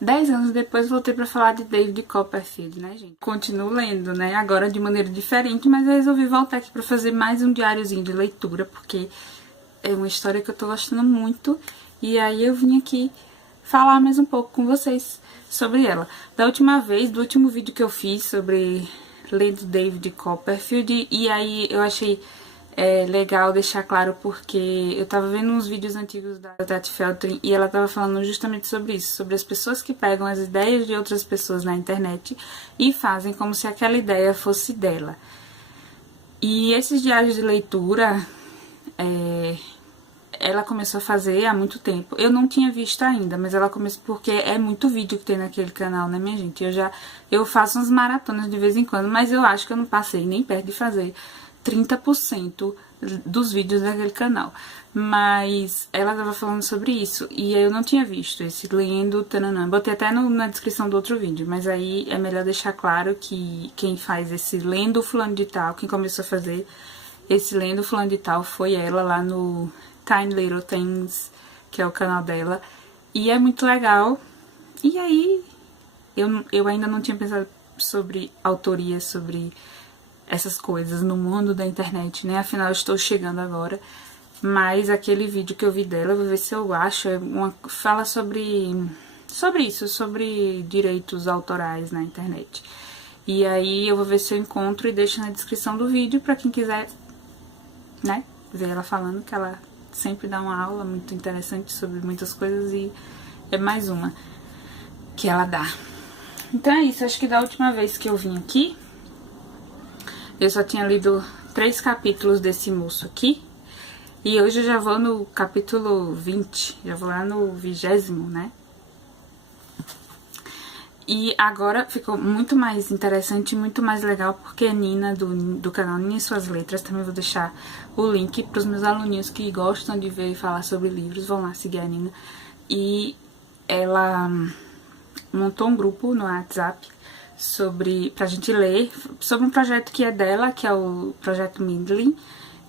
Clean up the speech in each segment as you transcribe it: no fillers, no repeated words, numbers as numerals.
10 anos depois voltei pra falar de David Copperfield, né, gente? Continuo lendo, né, agora de maneira diferente, mas eu resolvi voltar aqui pra fazer mais um diáriozinho de leitura, porque é uma história que eu tô gostando muito, e aí eu vim aqui falar mais um pouco com vocês sobre ela. Da última vez, do último vídeo que eu fiz sobre lendo David Copperfield, e aí eu achei legal deixar claro porque eu tava vendo uns vídeos antigos da Tati Feltrin e ela tava falando justamente sobre isso, sobre as pessoas que pegam as ideias de outras pessoas na internet e fazem como se aquela ideia fosse dela. E esses diários de leitura, ela começou a fazer há muito tempo. Eu não tinha visto ainda, mas ela começou porque é muito vídeo que tem naquele canal, né, minha gente? Eu faço umas maratonas de vez em quando, mas eu acho que eu não passei nem perto de fazer 30% dos vídeos daquele canal. Mas ela tava falando sobre isso e eu não tinha visto esse lendo tananã. Botei até na descrição do outro vídeo, mas aí é melhor deixar claro que quem faz esse lendo fulano de tal, quem começou a fazer esse lendo fulano de tal foi ela lá no Tiny Little Things, que é o canal dela. E é muito legal. E aí eu ainda não tinha pensado sobre autoria, sobre essas coisas no mundo da internet, né? Afinal, eu estou chegando agora. Mas aquele vídeo que eu vi dela, eu vou ver se eu acho. Fala sobre isso, sobre direitos autorais na internet. E aí eu vou ver se eu encontro e deixo na descrição do vídeo pra quem quiser, né? Ver ela falando, que ela sempre dá uma aula muito interessante sobre muitas coisas e é mais uma que ela dá. Então é isso, acho que da última vez que eu vim aqui, eu só tinha lido 3 capítulos desse moço aqui. E hoje eu já vou no capítulo 20. Já vou lá no 20º, né? E agora ficou muito mais interessante e muito mais legal, porque a Nina, do canal Nina e Suas Letras, também vou deixar o link para os meus aluninhos que gostam de ver e falar sobre livros. Vão lá seguir a Nina. E ela montou um grupo no WhatsApp pra gente ler, sobre um projeto que é dela, que é o Projeto Mindlin,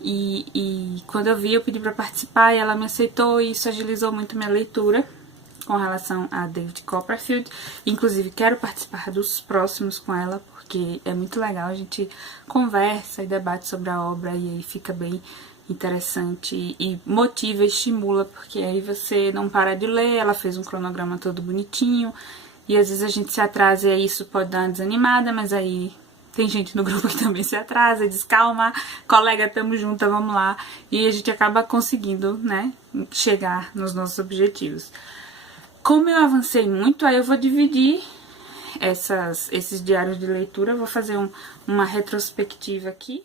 e quando eu vi, eu pedi pra participar e ela me aceitou, e isso agilizou muito minha leitura com relação a David Copperfield. Inclusive, quero participar dos próximos com ela, porque é muito legal, a gente conversa e debate sobre a obra, e aí fica bem interessante e motiva, estimula, porque aí você não para de ler. Ela fez um cronograma todo bonitinho, e às vezes a gente se atrasa e aí isso pode dar uma desanimada, mas aí tem gente no grupo que também se atrasa e diz, calma, colega, tamo junto, vamos lá. E a gente acaba conseguindo, né, chegar nos nossos objetivos. Como eu avancei muito, aí eu vou dividir esses diários de leitura, vou fazer uma retrospectiva aqui.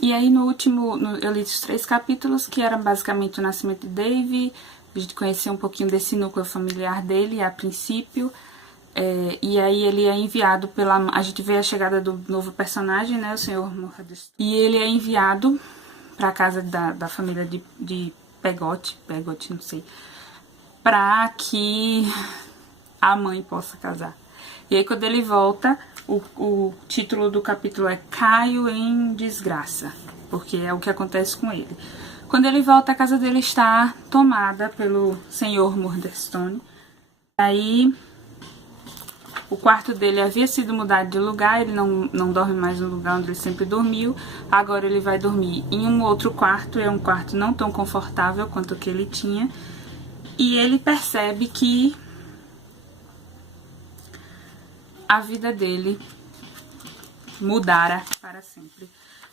E aí no último, eu li os 3 capítulos, que eram basicamente o nascimento de Dave, a gente conhecia um pouquinho desse núcleo familiar dele a princípio, e aí ele é enviado a gente vê a chegada do novo personagem, né, o Sr. Mordestone, e ele é enviado pra casa da família de Pegote, não sei, pra que a mãe possa casar. E aí quando ele volta, o título do capítulo é Caio em Desgraça, porque é o que acontece com ele. Quando ele volta, a casa dele está tomada pelo Sr. Mordestone. Aí o quarto dele havia sido mudado de lugar, ele não dorme mais no lugar onde ele sempre dormiu. Agora ele vai dormir em um outro quarto, é um quarto não tão confortável quanto o que ele tinha. E ele percebe que a vida dele mudara para sempre,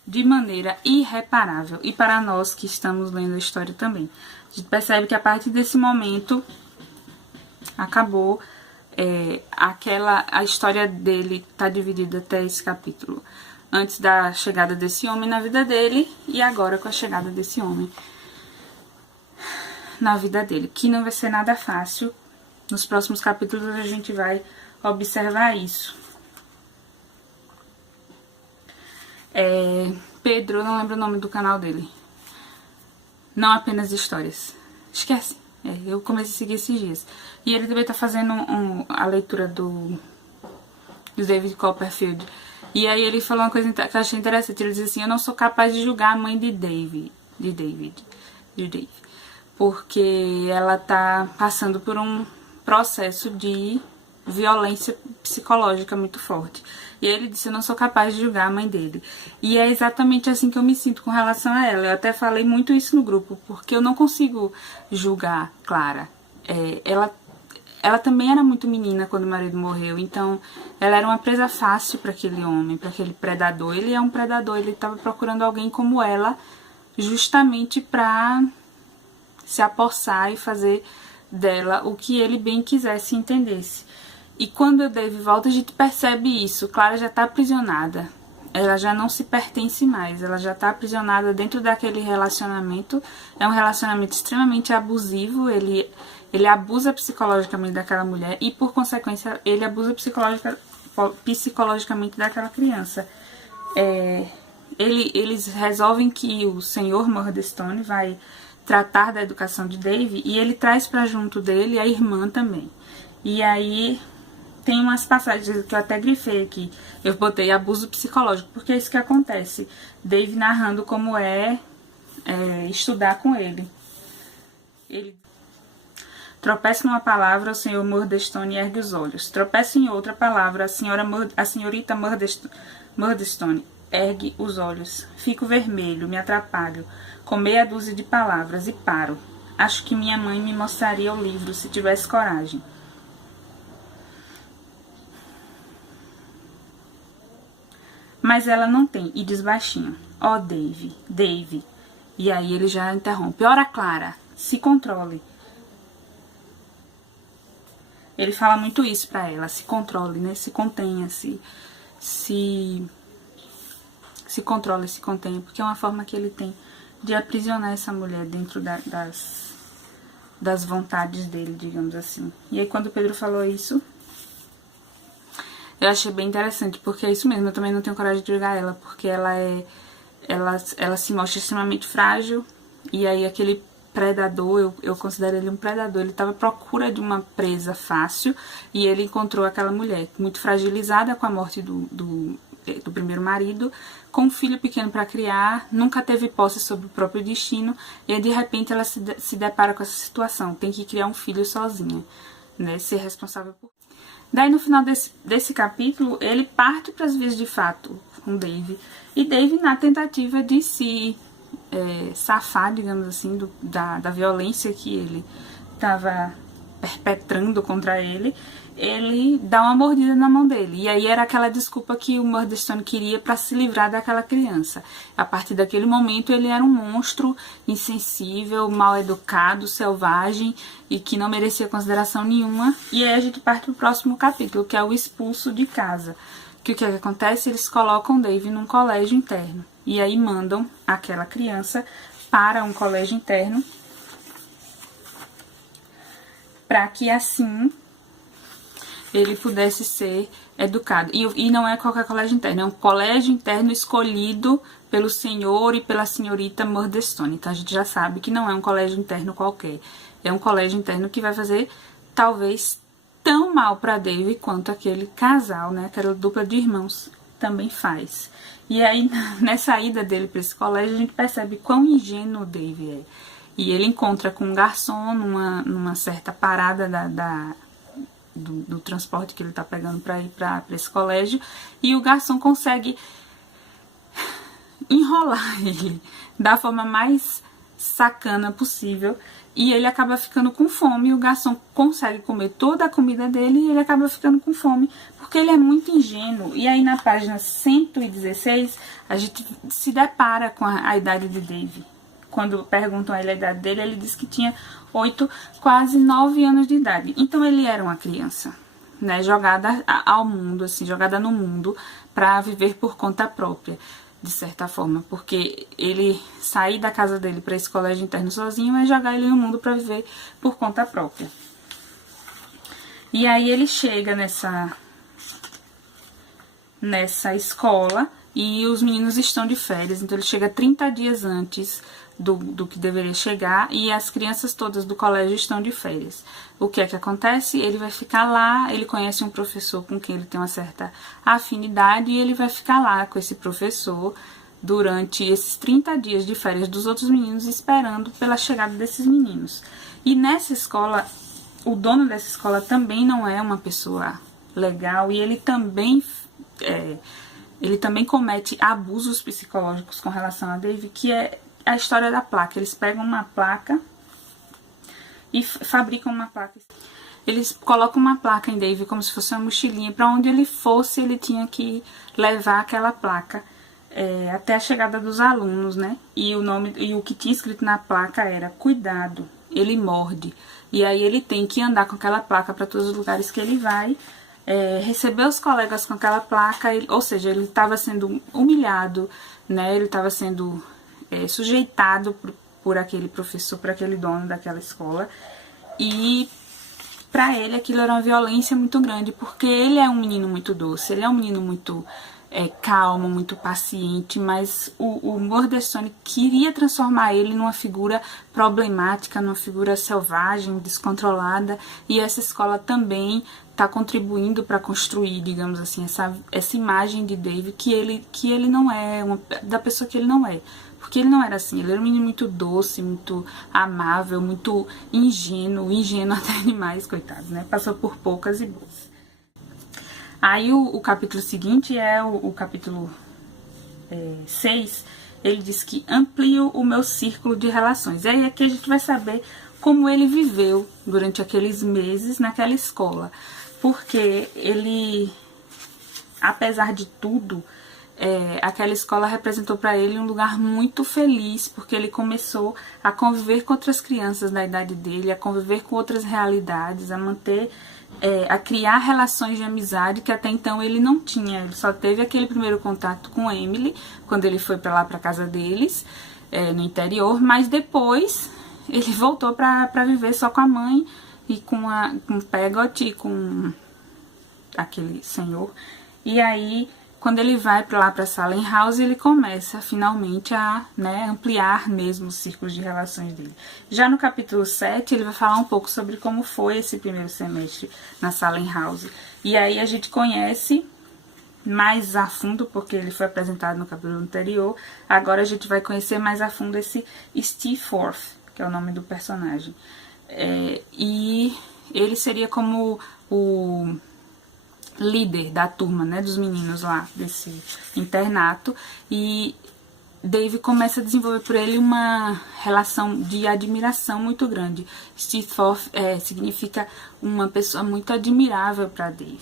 de maneira irreparável. E para nós que estamos lendo a história também, a gente percebe que a partir desse momento acabou a história dele tá dividida até esse capítulo. Antes da chegada desse homem na vida dele e agora com a chegada desse homem na vida dele, que não vai ser nada fácil. Nos próximos capítulos a gente vai observar isso. Pedro, eu não lembro o nome do canal dele. Não Apenas Histórias. Esquece. Eu comecei a seguir esses dias. E ele também tá fazendo a leitura do David Copperfield. E aí ele falou uma coisa que eu achei interessante. Ele disse assim, eu não sou capaz de julgar a mãe de Dave. Porque ela tá passando por processo de violência psicológica muito forte. E ele disse: eu não sou capaz de julgar a mãe dele. E é exatamente assim que eu me sinto com relação a ela. Eu até falei muito isso no grupo, porque eu não consigo julgar Clara. Ela também era muito menina quando o marido morreu, então ela era uma presa fácil para aquele homem, para aquele predador. Ele é um predador, ele estava procurando alguém como ela, justamente para se apossar e fazer dela o que ele bem quisesse e entendesse. E quando o Dave volta, a gente percebe isso. Clara já está aprisionada. Ela já não se pertence mais. Ela já está aprisionada dentro daquele relacionamento. É um relacionamento extremamente abusivo. Ele abusa psicologicamente daquela mulher e, por consequência, ele abusa psicologicamente daquela criança. Eles resolvem que o senhor Murdstone vai tratar da educação de Dave e ele traz para junto dele a irmã também. E aí tem umas passagens que eu até grifei aqui. Eu botei abuso psicológico, porque é isso que acontece. Dave narrando como é estudar com ele. Ele tropeça numa palavra, o senhor Murdstone ergue os olhos. Tropeça em outra palavra, a senhorita Murdstone ergue os olhos. Fico vermelho, me atrapalho, com meia dúzia de palavras e paro. Acho que minha mãe me mostraria o livro se tivesse coragem. Mas ela não tem, e diz baixinho: ó, Dave. E aí ele já interrompe: ora, Clara, se controle. Ele fala muito isso pra ela: se controle, né? Se contenha, se controle, se contenha, porque é uma forma que ele tem de aprisionar essa mulher dentro das vontades dele, digamos assim. E aí quando o Pedro falou isso, eu achei bem interessante, porque é isso mesmo. Eu também não tenho coragem de julgar ela, porque ela se mostra extremamente frágil. E aí aquele predador, eu considero ele um predador. Ele estava à procura de uma presa fácil e ele encontrou aquela mulher muito fragilizada com a morte do primeiro marido, com um filho pequeno para criar, nunca teve posse sobre o próprio destino, e aí de repente ela se depara com essa situação, tem que criar um filho sozinha, né, ser responsável por... Daí no final desse capítulo, ele parte para as vias de fato com Dave, e Dave, na tentativa de se safar, digamos assim, da violência que ele estava perpetrando contra ele dá uma mordida na mão dele. E aí era aquela desculpa que o Murdstone queria para se livrar daquela criança. A partir daquele momento ele era um monstro insensível, mal educado, selvagem e que não merecia consideração nenhuma. E aí a gente parte pro próximo capítulo, que é o expulso de casa. Que o que acontece? Eles colocam Dave num colégio interno. E aí mandam aquela criança para um colégio interno para que assim ele pudesse ser educado. E não é qualquer colégio interno, é um colégio interno escolhido pelo senhor e pela senhorita Murdstone. Então a gente já sabe que não é um colégio interno qualquer. É um colégio interno que vai fazer, talvez, tão mal para Dave quanto aquele casal, né? Aquela dupla de irmãos também faz. E aí, nessa ida dele para esse colégio, a gente percebe quão ingênuo o Dave é. E ele encontra com um garçom numa certa parada do transporte que ele tá pegando para ir para esse colégio, e o garçom consegue enrolar ele da forma mais sacana possível, e ele acaba ficando com fome. O garçom consegue comer toda a comida dele e ele acaba ficando com fome, porque ele é muito ingênuo. E aí na página 116 a gente se depara com a idade de Dave. Quando perguntam a ele a idade dele, ele diz que tinha 8, quase 9 anos de idade. Então ele era uma criança, né, jogada ao mundo, assim, jogada no mundo para viver por conta própria, de certa forma, porque ele sair da casa dele para esse colégio interno sozinho é jogar ele no mundo para viver por conta própria. E aí ele chega nessa escola e os meninos estão de férias, então ele chega 30 dias antes do que deveria chegar, e as crianças todas do colégio estão de férias. O que é que acontece? Ele vai ficar lá, ele conhece um professor com quem ele tem uma certa afinidade, e ele vai ficar lá com esse professor durante esses 30 dias de férias dos outros meninos, esperando pela chegada desses meninos. E nessa escola, o dono dessa escola também não é uma pessoa legal e ele também comete abusos psicológicos com relação a Dave, que é a história da placa. Eles pegam uma placa e fabricam uma placa. Eles colocam uma placa em Dave como se fosse uma mochilinha. Para onde ele fosse, ele tinha que levar aquela placa até a chegada dos alunos, né? E o que tinha escrito na placa era: cuidado, ele morde. E aí ele tem que andar com aquela placa para todos os lugares que ele vai, receber os colegas com aquela placa, ou seja, ele estava sendo humilhado, né? Ele estava sendo sujeitado por aquele professor, por aquele dono daquela escola. E para ele aquilo era uma violência muito grande, porque ele é um menino muito doce, ele é um menino muito calmo, muito paciente, mas o Mordestone queria transformar ele numa figura problemática, numa figura selvagem, descontrolada, e essa escola também está contribuindo para construir, digamos assim, essa imagem de Dave que ele não é, da pessoa que ele não é. Porque ele não era assim, ele era um menino muito doce, muito amável, muito ingênuo até demais, coitado, né? Passou por poucas e boas. Aí o capítulo seguinte é o capítulo 6, ele diz que amplio o meu círculo de relações. E aí aqui a gente vai saber como ele viveu durante aqueles meses naquela escola. Porque ele, apesar de tudo, aquela escola representou para ele um lugar muito feliz, porque ele começou a conviver com outras crianças da idade dele, a conviver com outras realidades, a criar relações de amizade que até então ele não tinha. Ele só teve aquele primeiro contato com Emily, quando ele foi para lá, para casa deles, no interior, mas depois ele voltou para viver só com a mãe e com Peggot e com aquele senhor. E aí, quando ele vai para lá, para Salem House, ele começa finalmente a ampliar mesmo os círculos de relações dele. Já no capítulo 7, ele vai falar um pouco sobre como foi esse primeiro semestre na Salem House. E aí a gente conhece mais a fundo, porque ele foi apresentado no capítulo anterior. Agora a gente vai conhecer mais a fundo esse Steve Forth, que é o nome do personagem. E ele seria como o líder da turma, né, dos meninos lá desse internato, e Dave começa a desenvolver por ele uma relação de admiração muito grande. Steve Forth significa uma pessoa muito admirável para Dave.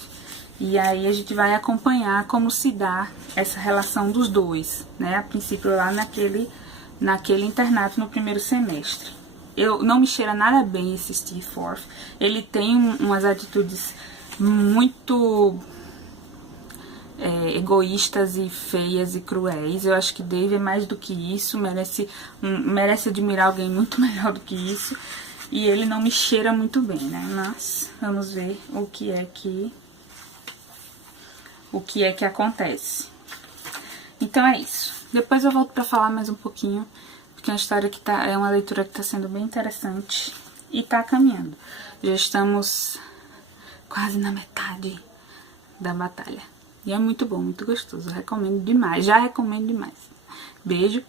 E aí a gente vai acompanhar como se dá essa relação dos dois, né, a princípio lá naquele internato no primeiro semestre. Não me cheira nada bem esse Steve Forth. Ele tem umas atitudes muito egoístas e feias e cruéis. Eu acho que Dave é mais do que isso, merece admirar alguém muito melhor do que isso, e ele não me cheira muito bem, né? Mas vamos ver o que é que acontece. Então é isso. Depois eu volto pra falar mais um pouquinho, porque é uma história que é uma leitura que tá sendo bem interessante e tá caminhando. Já estamos quase na metade da batalha. E é muito bom, muito gostoso. Eu recomendo demais. Já recomendo demais. Beijo.